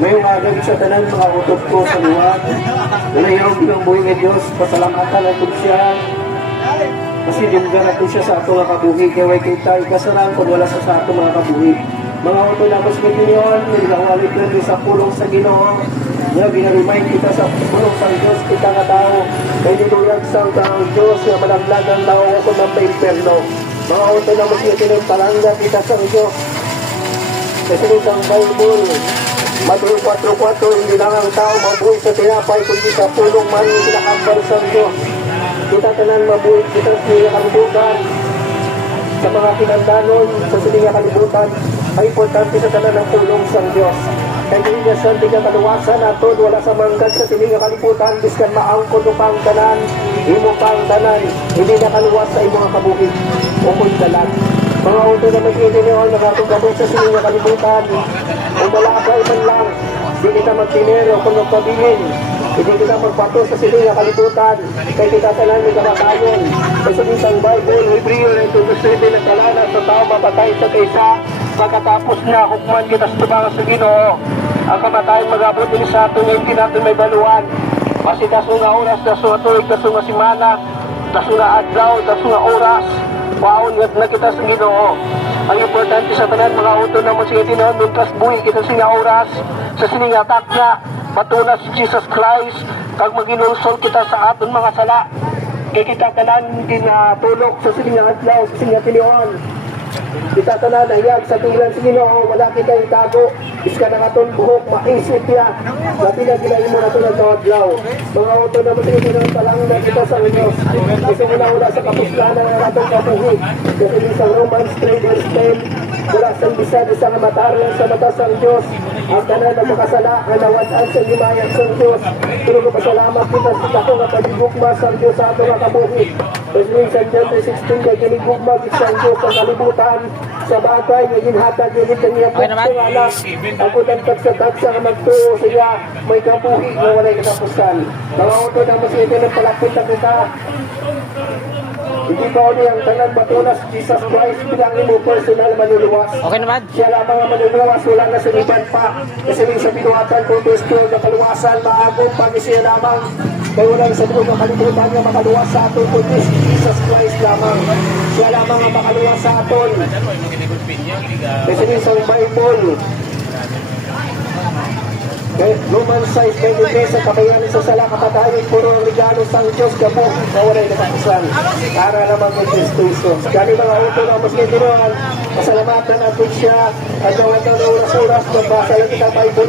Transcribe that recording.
Ngayong agad sa tanan mga utot ko sa luwag. Ngayon bilang buhay ng Diyos, pasalamatan ang siya. Kasi dinggan natin siya sa ato mga kabuhi. Kaya way kita ikasaran kung wala sa ato mga kabuhi. Mga utot na mas mitiniyon, nilawalik lang sa pulong sa Ginoo. Nga ginaremind kita sa pulong sa Diyos, kita nga tao. Kaya niluyag sa ang Diyos na malaglagang tao kung mampaimperno. Mga utot na mas mitiniyon, palangga kita sa Diyos. Kasi ang Bible, Matthew 4:4, hindi lang ang tao mabuhay sa tinapay, kundi sa pulong man yung pinakambal sa Diyos. Kita tanan mabuhay, kita siya kalibutan. Sa mga kinandanon, sa sininga kalibutan, ay importante sa tanan ng pulong sa Diyos. Kaya hindi niya sa tigang kaluwasan nato, wala sa manggad sa sininga kalibutan, biskan maangkod o pang tanan, imo pang tanan, hindi na kaluwas sa imong kabuhi. Ukod talan. Mga uto na mag-iintinihon, nakatugabot sa sininga kalibutan, kung malakay man lang, hindi kita magtinero kung magpabilin. Hindi kita magpato sa sininga kalibutan. Kaya kita tanan may kamatayon. Kasi isang Bible, Hebreo 9:7 na kalana sa tao mapatay sa kaysa. Pagkatapos na, hukman kita sa tubangan sa Ginoo. Ang kamatayon mag-abot din sa ato na hindi natin may baluan. Kasi taso nga oras, taso nga tuwig, taso nga simana, taso nga adlaw, taso nga oras. Waon na kita sa Ginoo. Ang importante sa tanan mga uto na mo sige tinuon mientras buhi kita sininga oras sa sininga takna matuna si Jesus Christ kag maginulsol kita sa aton mga sala kay kita tanan tulok sa sininga adlaw sa sininga tinuon. Kita tanan ayag sa tulan sa Ginoo, wala kita itago. Iska na aton buhok maisip ya. Labi na ginahin mo na ito ng adlaw. Mga uto na mo sige tinuon talang na kita sa Diyos. Kasi wala sa kapuslanan ng atong kabuhi. Kasi sa Romans 3:10 wala sa bisa nga matarang sa mata sa Diyos. Ang tanan na makasala ang nawadaan sa limayan sa Diyos. Pero kapasalamat kita sa ako nga paligugma sa Diyos sa ato nga kabuhi. Kasi sa John 3:16 kay giligugma sa Diyos sa kalibutan sa bagay nga ginhatag ni kaniya po sa anak. Ako tagtag sa tagsa nga magtuo siya may kabuhi nga walay katapusan. Mga uto na masito ng palapit na kita. Hindi pa uli ang tanan batunas Jesus Christ bilang imo personal manuluwas. Okay naman. Siya lamang ang manuluwas, wala na sa iban pa. Kasi sa binuhatan kung gusto na kaluwasan, maagong pag siya lamang. Kaya walang sa buong makalimutan nga makaluwas sa aton kundi Jesus Christ lamang. Siya lamang ang makaluwas sa aton. Kasi sa Bible, Romans 6:23 sa kabayanan sa sala kapatayon puro ang regalo sa Diyos kamo na walay katapusan para naman kay Kristo Jesus. Kani mga uto na mas kitinuan, pasalamatan natin siya at nawag na oras-oras magbasa lang kita Bible